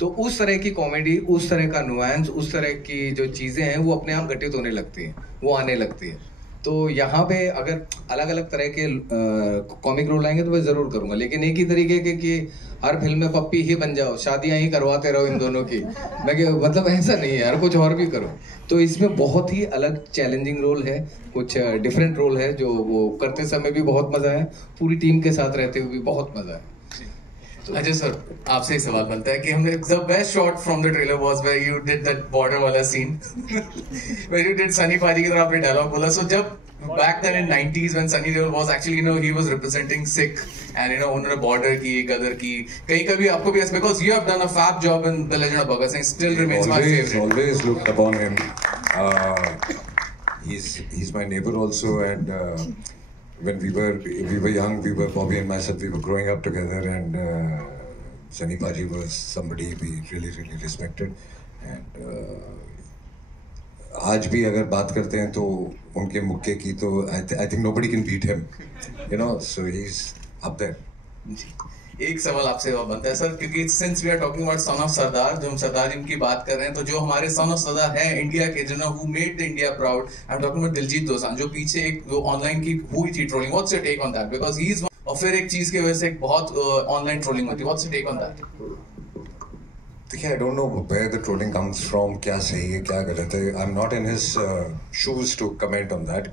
तो उस तरह की कॉमेडी, उस तरह का नुआंस, उस तरह की जो चीजें हैं वो अपने आप घटित होने लगती हैं, वो आने लगती है। तो यहाँ पे अगर अलग अलग तरह के कॉमिक रोल आएंगे तो मैं जरूर करूंगा, लेकिन एक ही तरीके के कि हर फिल्म में पप्पी ही बन जाओ, शादियां ही करवाते रहो इन दोनों की, मैं मतलब ऐसा नहीं है यार, कुछ और भी करो। तो इसमें बहुत ही अलग चैलेंजिंग रोल है, कुछ डिफरेंट रोल है, जो वो करते समय भी बहुत मजा है, पूरी टीम के साथ रहते हुए भी बहुत मजा है। अजय सर आपसे एक सवाल बनता है कि हमने the best shot from the trailer was where you did that border वाला scene where you did Sunny पाजी की तरह आपने डायलॉग बोला। So जब back then in 90s when Sunny Deol was actually he was representing Sikh and उन्होंने border की, गदर की, कहीं कभी आपको भी ऐसा, because you have done a fab job in The Legend of Bhagat Singh, still remains my favorite. Always looked upon him. He's my neighbor also, and when we were young, Bobby and myself, we were growing up together, and Sunny Paji was somebody we really respected, and आज भी अगर बात करते हैं तो उनके मुक्के की, तो I think nobody can beat him, so he's up there. एक सवाल आपसे और बनता है सर, क्योंकि since we are talking about son of Sardaar, जो हम सरदार जी की बात कर रहे हैं, तो जो हमारे सन ऑफ सरदार है इंडिया के, जो who made the India proud, I am talking about Diljit Dosanjh, जो पीछे एक जो ऑनलाइन की हुई थी trolling, what's your take on that? Because he is, और फिर एक चीज की वजह से एक बहुत ऑनलाइन ट्रोलिंग होती है, what's your take on that? देखिए, I don't know where the trolling comes from, क्या सही है क्या गलत है, I am not in his shoes to comment on that.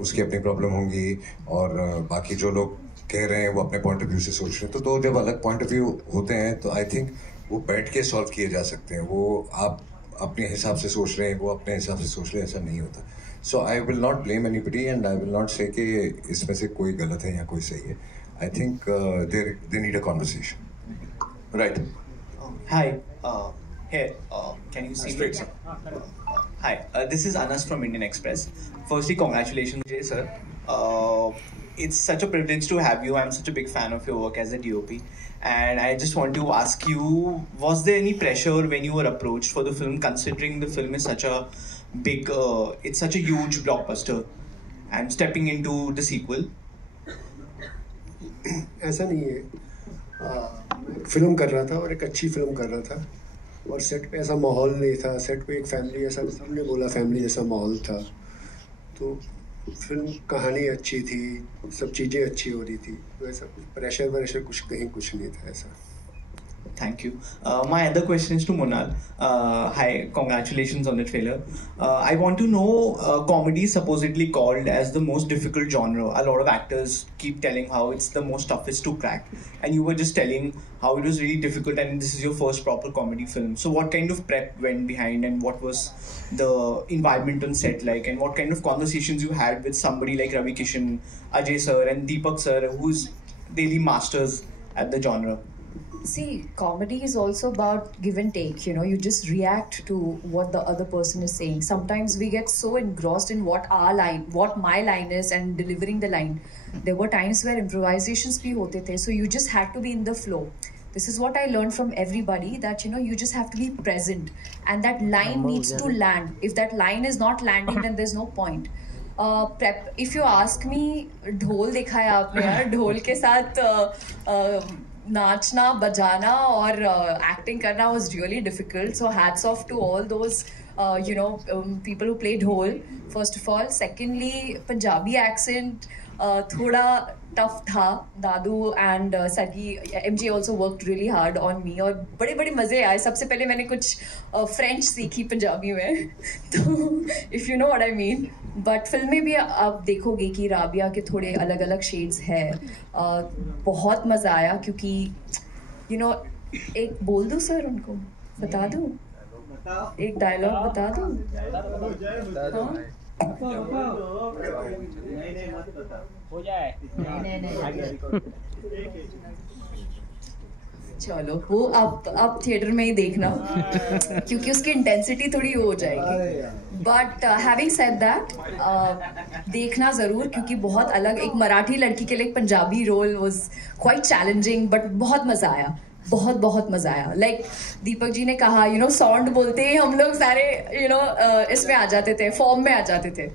उसकी अपनी प्रॉब्लम होंगी, और बाकी जो लोग कह रहे हैं वो अपने पॉइंट ऑफ व्यू से सोच रहे हैं, तो दो जब अलग पॉइंट ऑफ व्यू होते हैं तो आई थिंक वो बैठ के सॉल्व किए जा सकते हैं। वो आप अपने हिसाब से सोच रहे हैं, वो अपने हिसाब से सोच रहे हैं, ऐसा नहीं होता। So I will not blame anybody, and I will not say कि इसमें से कोई गलत है या कोई सही है। I think they need a conversation. Right. Hi, here, can you see me? Hi, this is Anas from Indian Express. Firstly, congratulations, Jay sir. It's such a privilege to have you. I'm such a big fan of your work as a DOP. And I just want to ask you, was there any pressure when you were approached for the film, considering the film is such a big, it's such a huge blockbuster, and stepping into the sequel? ऐसा नहीं है, फिल्म कर रहा था और एक अच्छी फिल्म कर रहा था और सेट पे ऐसा माहौल नहीं था. सेट पे एक फैमिली ऐसा, सबने बोला फैमिली जैसा माहौल था. तो फिल्म कहानी अच्छी थी, सब चीज़ें अच्छी हो रही थी. तो ऐसा कुछ प्रेशर कुछ कहीं कुछ नहीं था ऐसा. Thank you. My other question is to Monal. Hi, congratulations on the trailer. I want to know, comedy is supposedly called as the most difficult genre. A lot of actors keep telling how it's the most toughest to crack. And you were just telling how it was really difficult and this is your first proper comedy film. So what kind of prep went behind and what was the environment on set like? And what kind of conversations you had with somebody like Ravi Kishan, Ajay sir and Deepak sir, who's really masters at the genre? See, comedy is also about give and take, you know, you just react to what the other person is saying. Sometimes we get so engrossed in what my line is and delivering the line. There were times where improvisations bhi hote the, so you just had to be in the flow. This is what I learned from everybody, that, you know, you just have to be present and that line needs to land. If that line is not landing, then there's no point. Prep, if you ask me, ढोल देखा है आपने यार, ढोल के साथ नाचना बजाना और एक्टिंग करना was really difficult. So hats off to all those people who play ढोल, first of all. Secondly, Punjabi accent थोड़ा टफ था. दादू एंड सगी, MJ also worked really hard on me और बड़े बड़े मज़े आए. सबसे पहले मैंने कुछ फ्रेंच सीखी पंजाबी में, तो if you know what I mean. But film में भी आप देखोगे कि राबिया के थोड़े अलग अलग शेड्स है. बहुत मज़ा आया क्योंकि एक बोल दूँ सर, उनको बता दूँ, एक डायलॉग बता दूँ. हो जाए चलो वो आप थिएटर में ही देखना क्योंकि उसकी इंटेंसिटी थोड़ी हो जाएगी. बट हैविंग सेड दैट, देखना ज़रूर क्योंकि बहुत अलग, एक मराठी लड़की के लिए एक Punjabi role was quite challenging but बहुत मज़ा आया. बहुत मज़ा आया. लाइक दीपक जी ने कहा, साउंड बोलते ही हम लोग सारे इसमें आ जाते थे, फॉर्म में आ जाते थे.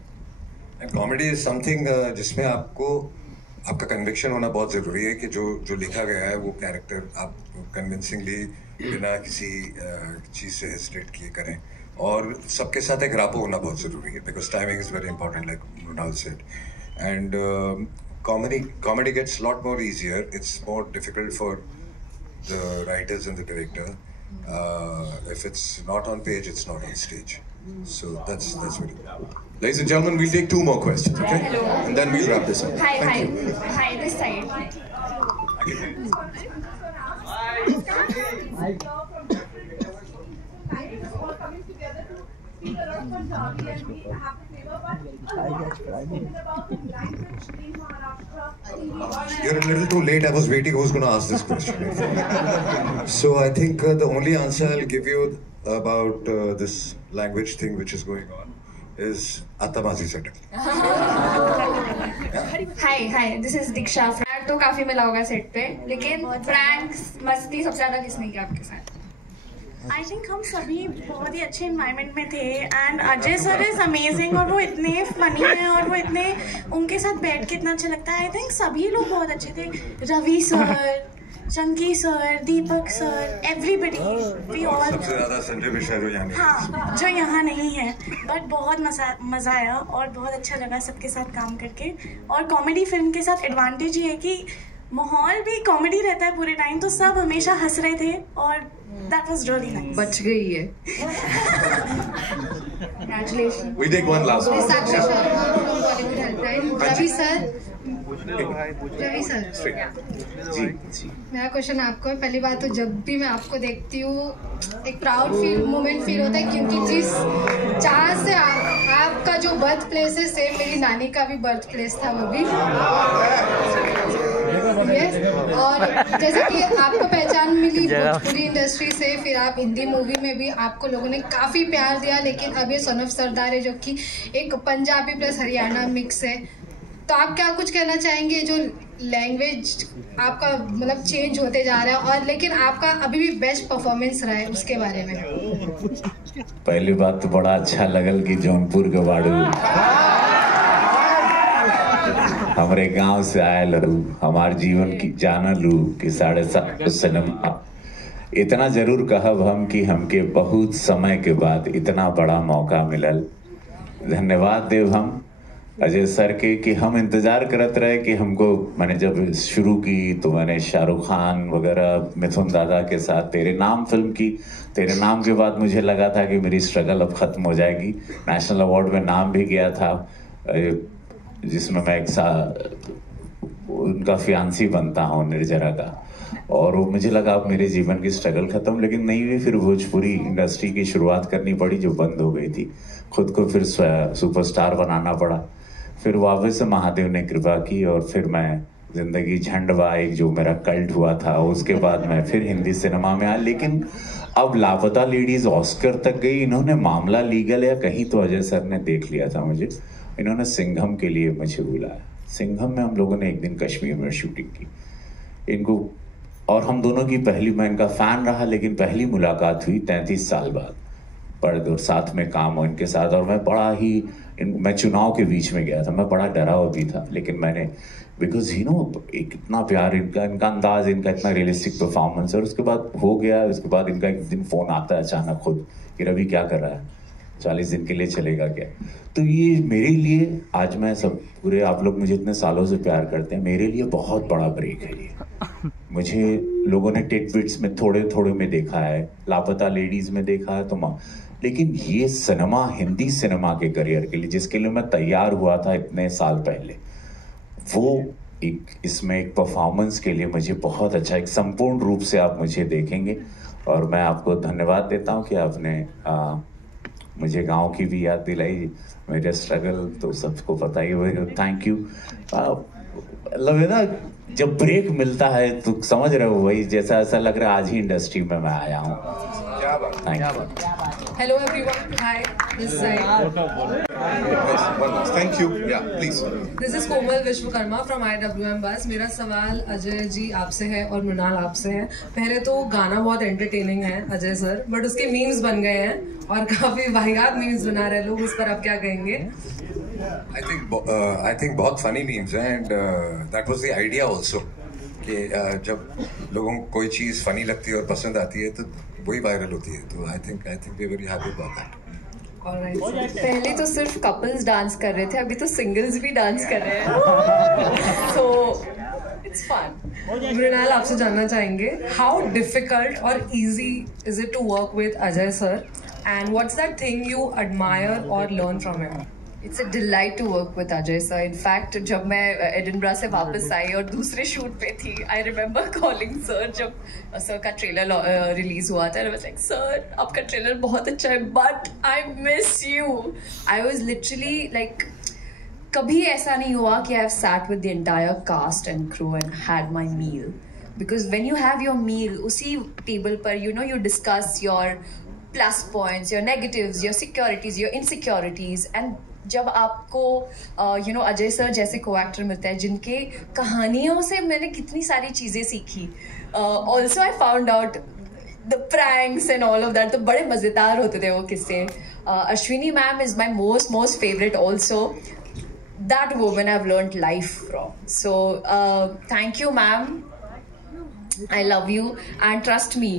कॉमेडी इज समथिंग जिसमें आपका कन्विक्शन होना बहुत ज़रूरी है कि जो लिखा गया है वो कैरेक्टर आप कन्विंसिंगली बिना किसी चीज़ से हेजिटेट किए करें, और सबके साथ एक रापो होना बहुत ज़रूरी है because timing is very important like Mrunal said. And comedy gets a lot more easier. It's more difficult for the writers and the director. If it's not on page, it's not on stage. So that's very good. Ladies and gentlemen, we'll take 2 more questions, okay? Hello. And then we'll wrap this up. Hi, this side. You're a little too late. I was waiting who's going to ask this question. So I think the only answer I'll give you about this language thing which is going on is Atamazi settle. Hi, this is Diksha. तो काफी मिला होगा सेट पे, लेकिन प्रैंक्स मस्ती सबसे ज्यादा किसने किया आपके साथ? आई थिंक हम सभी बहुत ही अच्छे एनवायरनमेंट में थे and Ajay sir is amazing और वो इतने फनी हैं और वो इतने, उनके साथ बैठ के इतना अच्छा लगता है. आई थिंक सभी लोग बहुत अच्छे थे. Ravi sir, Chunky sir, Deepak sir, everybody, we all. सबसे ज़्यादा संजय मिश्रा जो यहाँ नहीं है, बट बहुत मज़ा आया और बहुत अच्छा लगा सबके साथ काम करके. और कॉमेडी फिल्म के साथ एडवांटेज ये है कि माहौल भी कॉमेडी रहता है पूरे टाइम, तो सब हमेशा हंस रहे थे और दैट वाज रियली नाइस. बच गई है. Congratulations. We take one last one. Ravi sir, मेरा क्वेश्चन आपको है. पहली बात तो जब भी मैं आपको देखती हूँ एक प्राउड मोमेंट फील होता है क्योंकि जिस जहाँ से आपका जो बर्थ प्लेस है सेम मेरी नानी का भी बर्थ प्लेस था. वो भी Yes, और जैसे कि आपको पहचान मिली भोजपुरी इंडस्ट्री से, फिर आप हिंदी मूवी में भी आपको लोगों ने काफ़ी प्यार दिया, लेकिन अब ये सन ऑफ सरदार है जो कि एक पंजाबी प्लस हरियाणा मिक्स है, तो आप क्या कुछ कहना चाहेंगे? जो लैंग्वेज आपका मतलब चेंज होते जा रहा है, और लेकिन आपका अभी भी बेस्ट परफॉर्मेंस रहा है, उसके बारे में। पहली बात तो बड़ा अच्छा लगल कि जौनपुर के बाड़ू हमारे गांव से आए लू, हमारे जीवन की जाना लू कि 7.5 सिनेमा। इतना जरूर कहब हम कि हमके बहुत समय के बाद इतना बड़ा मौका मिलल। धन्यवाद देव हम अजय सर के कि हम इंतजार करत रहे कि हमको, मैंने जब शुरू की तो मैंने शाहरुख खान वगैरह मिथुन दादा के साथ तेरे नाम फिल्म की। तेरे नाम के बाद मुझे लगा था कि मेरी स्ट्रगल अब खत्म हो जाएगी। नेशनल अवार्ड में नाम भी गया था, जिसमें मैं उनका फियांसी बनता हूँ निर्जरा का, और वो मुझे लगा अब मेरे जीवन की स्ट्रगल खत्म, लेकिन नहीं हुई। फिर भोजपुरी इंडस्ट्री की शुरुआत करनी पड़ी जो बंद हो गई थी, खुद को फिर सुपरस्टार बनाना पड़ा। फिर वापस से महादेव ने कृपा की और फिर मैं जिंदगी झंडवा एक जो मेरा कल्ट हुआ था, उसके बाद मैं फिर हिंदी सिनेमा में आया। लेकिन अब लापता लेडीज ऑस्कर तक गई, इन्होंने मामला लीगल या कहीं तो अजय सर ने देख लिया था मुझे, इन्होंने सिंघम के लिए मुझे बुलाया। सिंघम में हम लोगों ने एक दिन कश्मीर में शूटिंग की इनको, और हम दोनों की पहली, मैं इनका फैन रहा लेकिन पहली मुलाकात हुई 33 साल बाद, और साथ में काम हो इनके साथ। और मैं बड़ा ही मैं चुनाव के बीच में गया था, मैं बड़ा डरा हुआ भी था, लेकिन मैंने बिकॉज यू नो एक इतना प्यार, इनका अंदाज, इनका इतना रियलिस्टिक परफॉर्मेंस, और उसके बाद हो गया। उसके बाद इनका एक दिन फोन आता है अचानक खुद कि रवि क्या कर रहा है, 40 दिन के लिए चलेगा क्या? तो ये मेरे लिए, आज मैं सब पूरे, आप लोग मुझे इतने सालों से प्यार करते हैं, मेरे लिए बहुत बड़ा ब्रेक है ये। मुझे लोगों ने टिटबिट्स में थोड़े थोड़े में देखा है, लापता लेडीज में देखा है, तो लेकिन ये सिनेमा, हिंदी सिनेमा के करियर के लिए जिसके लिए मैं तैयार हुआ था इतने साल पहले, वो एक इसमें एक परफॉर्मेंस के लिए मुझे बहुत अच्छा, एक संपूर्ण रूप से आप मुझे देखेंगे। और मैं आपको धन्यवाद देता हूँ कि आपने मुझे गांव की भी याद दिलाई, मेरे स्ट्रगल तो सबको पता ही है। Thank you. मतलब है ना, जब ब्रेक मिलता है तो समझ रहे हो भाई, जैसा ऐसा लग रहा है आज ही इंडस्ट्री में मैं आया हूँ। Hello everyone. Hi. This is Zaid. Thank you. Yeah, please. This is Komal Vishwakarma from IWM Buzz. मेरा सवाल अजय जी आपसे है और मृणाल आपसे है। पहले तो गाना बहुत एंटरटेनिंग है अजय सर, बट उसके मीम्स बन गए हैं और काफी वाहियात मीम्स बना रहे लोग, उस पर आप क्या कहेंगे? I think बहुत funny memes हैं, and that was the idea also कि जब लोगों को कोई चीज़ फनी लगती है और पसंद आती है तो वही वायरल होती है। तो I think we very happy about that. पहले तो सिर्फ कपल्स डांस कर रहे थे, अभी तो सिंगल्स भी डांस कर रहे हैं, so it's fun. मृणाल आपसे जानना चाहेंगे, हाउ डिफिकल्ट और easy is it to work with Ajay sir, and what's that thing you admire और learn from him? It's a delight to work with Ajay sir. In fact, जब मैं एडिनबरा से वापस आई और दूसरे शूट पे थी, I remember calling sir जब सर का ट्रेलर रिलीज हुआ था, I was like, sir आपका ट्रेलर बहुत अच्छा है, but I miss you. I was literally like, कभी ऐसा नहीं हुआ कि I've sat with the entire cast and crew and had my meal. Because when you have your meal, उसी टेबल पर you discuss your plus points, your negatives, your securities, your insecurities, and जब आपको अजय सर जैसे को एक्टर मिलता है जिनके कहानियों से मैंने कितनी सारी चीज़ें सीखी। Also I found out the pranks and all of that, तो बड़े मज़ेदार होते थे वो किस्से। Ashwini ma'am is my most favourite also, that woman I have learned life from. So thank you ma'am, I love you, and trust me,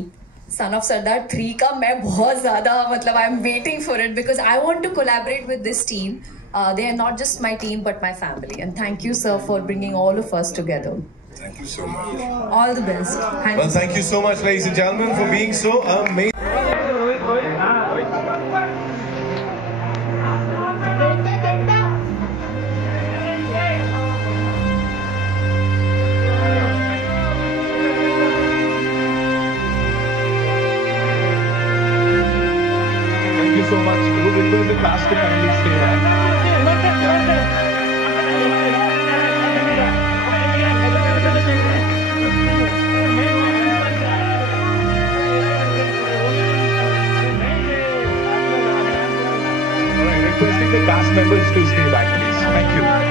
son of Sardaar 3 का मैं बहुत ज़्यादा, मतलब I am waiting for it because I want to collaborate with this team. They are not just my team but my family, and thank you sir for bringing all of us together. Thank you so much. All the best. Well, thank you so much ladies and gentlemen for being so amazing. So much. It was a cast to kindly stay back. cast members to stay back, please. Thank you.